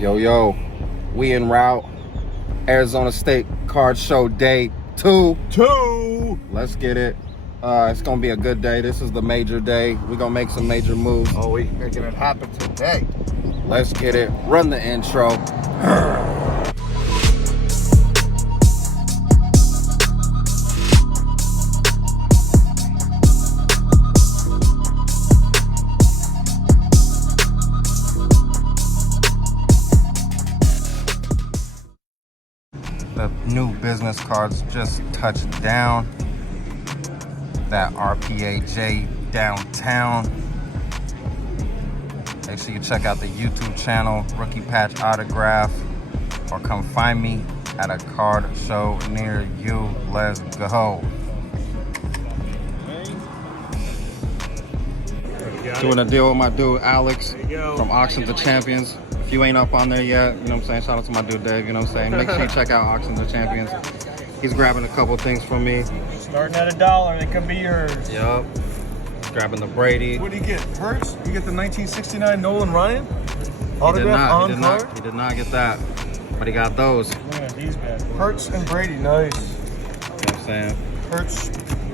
Yo, we en route. Arizona State Card Show Day 2. Let's get it. It's gonna be a good day. This is the major day. We're gonna make some major moves. Oh, we making it happen today. Let's get it. Run the intro. The new business cards just touched down. That RPAJ downtown. Make sure you check out the YouTube channel, Rookie Patch Autograph, or come find me at a card show near you. Let's go. Doing a deal with my dude Alex from Auctions of Champions. If you ain't up on there yet, you know what I'm saying? Shout out to my dude Dave, you know what I'm saying? Make sure you check out Auctions of Champions. He's grabbing a couple things from me. Starting at $1, they could be yours. Yup. Grabbing the Brady. What do you get? Hurts? You get the 1969 Nolan Ryan? He did not get that. But he got those. Look at these guys. Hurts and Brady, nice. You know what I'm saying? Hurts.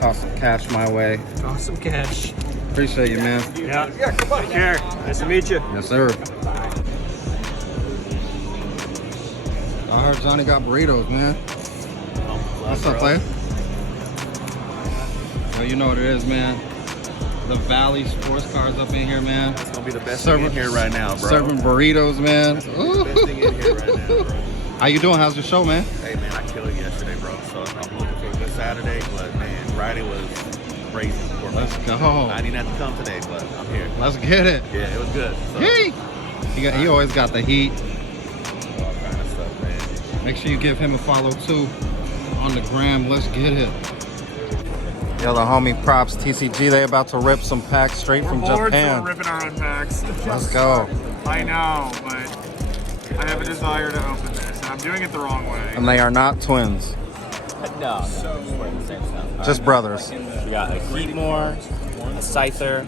Toss some cash my way. Toss some cash. Appreciate you, man. Yeah, come on. Take care. Nice to meet you. Yes, sir. I heard Johnny got burritos, man. What's up, player? Well, you know what it is, man. The Valley Sports Cars up in here, man. It's gonna be the best thing in here right now, bro. Serving burritos, man. Best thing in here right now, bro. How you doing? How's your show, man? Hey, man, I killed it yesterday, bro. So I'm looking for a good Saturday, but man, Friday was crazy for me. Let's go. I didn't have to come today, but I'm here. Let's get it. Yeah, it was good. So, Yay! He always got the heat. all kind of stuff, man. Make sure you give him a follow too on the gram. Let's get it. Yo, the homie Props TCG, they about to rip some packs straight from Japan. We're ripping our own packs. Let's go. I know, but I have a desire to open this, and I'm doing it the wrong way. And they are not twins, No, we're in the same stuff. just brothers. We got a Heatmore, a Scyther,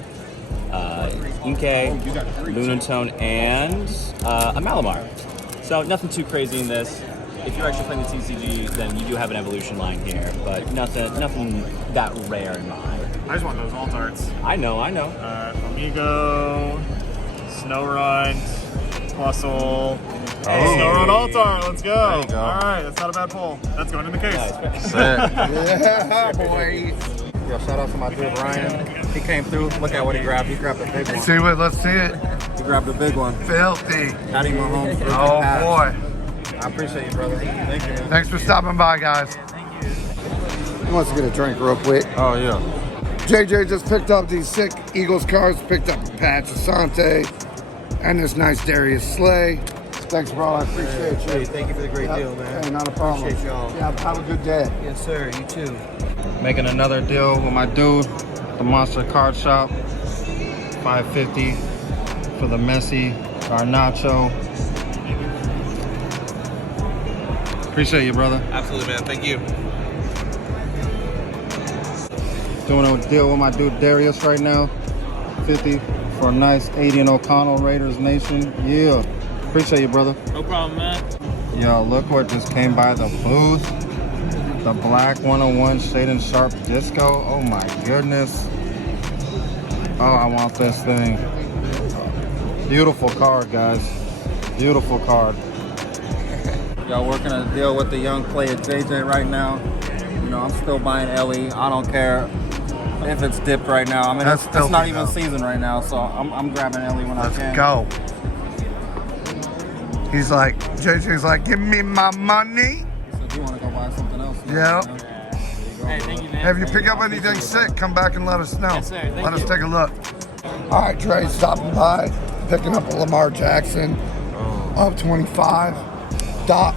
Inkay, Lunatone, and a Malamar. So nothing too crazy in this. If you're actually playing the TCG, then you do have an evolution line here, but nothing that rare in mine. I just want those alt arts. I know. Amigo, Snowrunt, Plusle, Snowrunt Altar. Let's go. There you go. All right, that's not a bad pull. That's going in the case. Sick. Yeah, boy. Yo, shout out to my dude Ryan. He came through. Look at what he grabbed. He grabbed a big one. See what? Let's see it. He grabbed a big one. Filthy. Patty Mahomes. Oh boy. I appreciate you, brother. Thank you, man. Thanks for stopping by, guys. He wants to get a drink real quick. Oh, yeah. JJ just picked up these sick Eagles cards. Picked up a Patch Asante and this nice Darius Slay. Thanks, bro. I appreciate you. Hey, thank you for the great deal, man. Hey, not a problem. Appreciate y'all. Yeah, have a good day. Yes, sir. You too. Making another deal with my dude, the Monster Card Shop. $5.50 for the Messi Garnacho. Appreciate you, brother. Absolutely, man. Thank you. Doing a deal with my dude Darius right now. 50 for a nice 80 O'Connell Raiders Nation. Yeah. Appreciate you, brother. No problem, man. Yo, look what just came by the booth. The Black 101 Shade and Sharp Disco. Oh my goodness. Oh, I want this thing. Beautiful card, guys. Beautiful card. Y'all working a deal with the young player JJ right now. You know, I'm still buying Ellie. I don't care if it's dipped right now. I mean, That's it's not filthy, even though. season right now, so I'm grabbing Ellie when I can. Let's go. He's like, JJ's like, give me my money. So if you want to go buy something else? Yeah. Hey, thank you, man. Hey, if you pick up anything sick, come back and let us know. Yes, sir. Thank Let us you. take a look. All right, Trey, stopping by, picking up a Lamar Jackson of 25. Doc,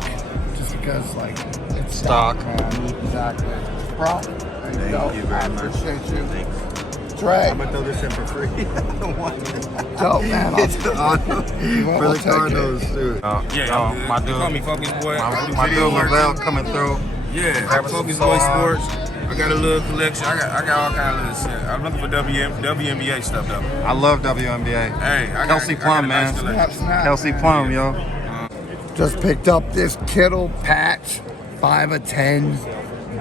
just because, like, it's Stock. man. Exactly. Bro, there you go. you very I much. appreciate you. Thanks. Trey, I'm gonna throw this in for free. I don't want it. dope, man. It's the honor We'll for the take it. Cardinals, dude. Yeah, my dude. Call me Focus Boy. My dude Lavelle coming through. Yeah, Grabbing Focus some Boy Solar. Sports. I got a little collection. I got all kind of little shit. I'm looking for WNBA stuff though. I love WNBA. Hey, I got Kelsey Plum, a nice man. collection. Snap, snap. Kelsey Plum, yo. Just picked up this Kittle patch, 5 of 10,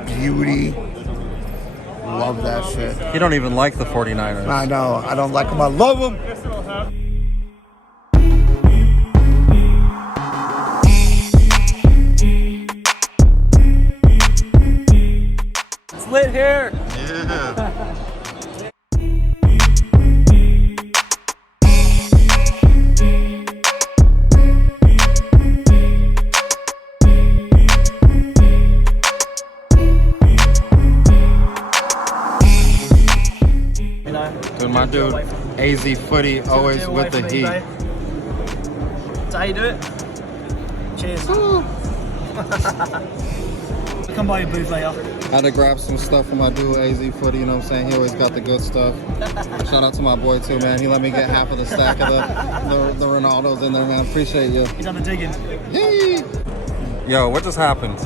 beauty. Love that shit. You don't even like the 49ers. I know, I don't like them, I love them. It's lit here. Yeah. Dude, my dude, AZ Footy, always with the heat. That's how you do it. Cheers. Come by your booth later. Had to grab some stuff from my dude, AZ Footy, you know what I'm saying? He always got the good stuff. Shout out to my boy too, man. He let me get half of the stack of the Ronaldos in there, man. Appreciate you. He's on the digging. Yay! Yo, what just happened?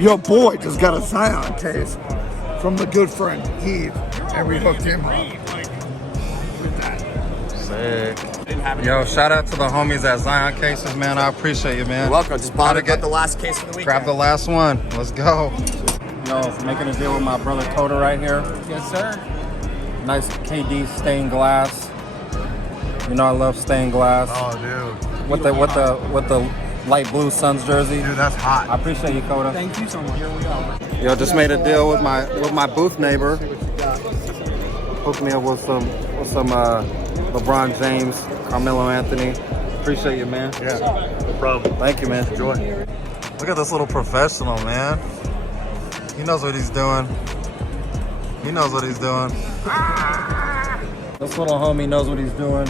Your boy just got a Zion case from the good friend Heath, and we hooked him up with that. Sick. Yo, shout out to the homies at Zion Cases, man. I appreciate you, man. You're welcome. Just bought Gotta it. Got the last case of the week. Grab the last one. Let's go. Yo, making a deal with my brother Coda right here. Yes, sir. Nice KD stained glass. You know I love stained glass. Oh, dude. With the light blue Suns jersey. Dude, that's hot. I appreciate you, Coda. Thank you so much. Here we go. Yo, just made a deal with my booth neighbor. Hooked me up with some LeBron James, Carmelo Anthony. Appreciate you, man. Yeah. No problem. Thank you, man. Enjoy. Look at this little professional, man. He knows what he's doing. He knows what he's doing. This little homie knows what he's doing.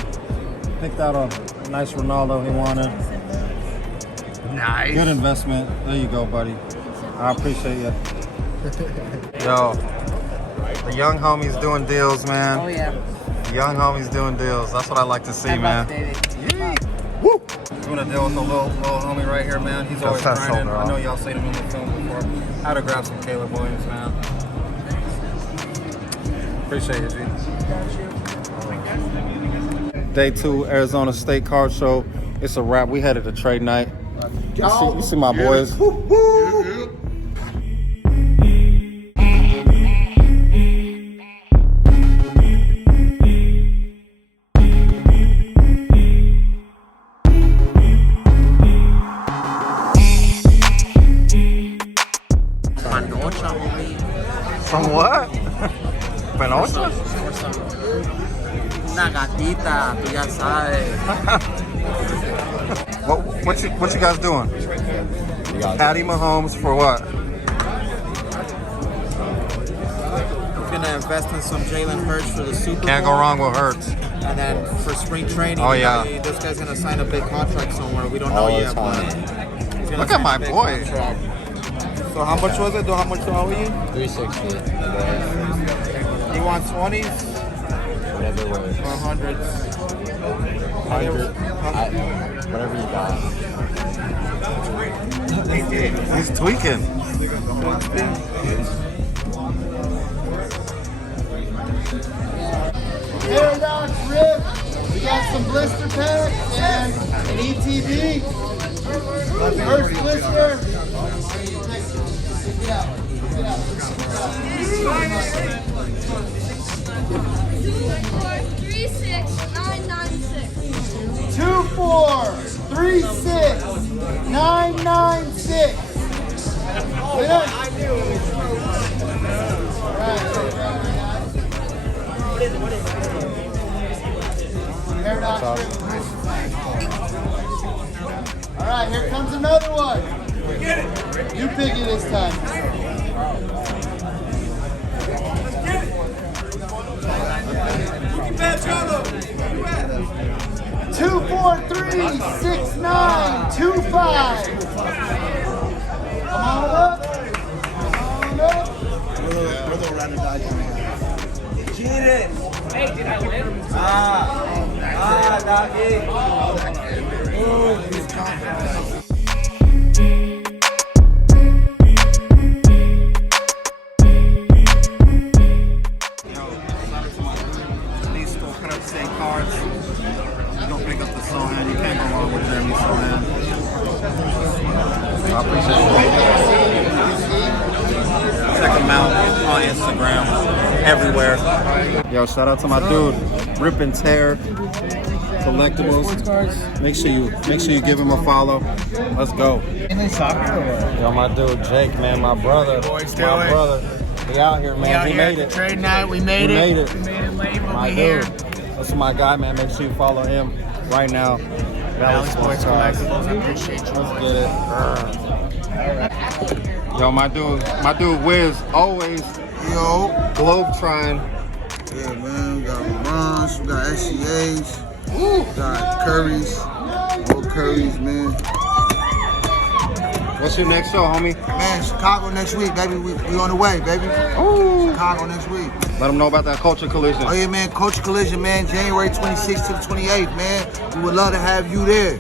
Picked out a nice Ronaldo he wanted. Nice. Good investment. There you go, buddy. I appreciate you. Yo, the young homies doing deals, man. Oh yeah. The young homies doing deals. That's what I like to see, man. Woo! Doing a deal with the little homie right here, man. He's always that grinding. shoulder I know off. y'all seen him in the film before. How to grab some Caleb Williams, man. Appreciate you, G. Day 2, Arizona State Card Show. It's a wrap. We headed to trade night. You see my boys. From what? Penocha? Una gatita, tú ya sabes. What you guys doing? Patty Mahomes for what? We're gonna invest in some Jalen Hurts for the Super Bowl. Can't go wrong with Hurts. And then for spring training, Oh, yeah. this guy's gonna sign a big contract somewhere. We don't know yet, but he's gonna Look at sign my a big boy. contract. So how much was it? How much do I owe you? 360. You want 20s Whatever works. or 100s? 100. Whatever you got. He's tweaking. Paradox Rip. We got some blister packs and an ETB. First blister. Get out. Get out. 2436996. 2436996. All right, here comes another one. You pick it this time. Two, 4, 3, 6, 9, 2, 5. Come on up. Come on up. Cheated! Hey, did I win? Doggy. These still put up state cards. Go pick up the Sohan. You can't go wrong with Jeremy Sohan. everywhere. Yo, shout out to my dude, Rip and Tear Collectibles. Make sure you give him a follow. Let's go. Yo, my dude Jake, man, my brother. We out here, man. We made it. Trade night, we made We it. made it. We made it late, but My we dude. here. That's my guy, man. Make sure you follow him right now. Valley Sports Cards. I appreciate you. Let's get it. Yo, my dude Wiz, always globe trying. Yeah, man, we got LeBrons, we got SCAs, we got Curry's, old Curry's, man. What's your next show, homie? Man, Chicago next week, baby. We on the way, baby. Ooh. Chicago next week. Let them know about that Culture Collision. Oh yeah, man, Culture Collision, man, January 26th to the 28th, man. We would love to have you there.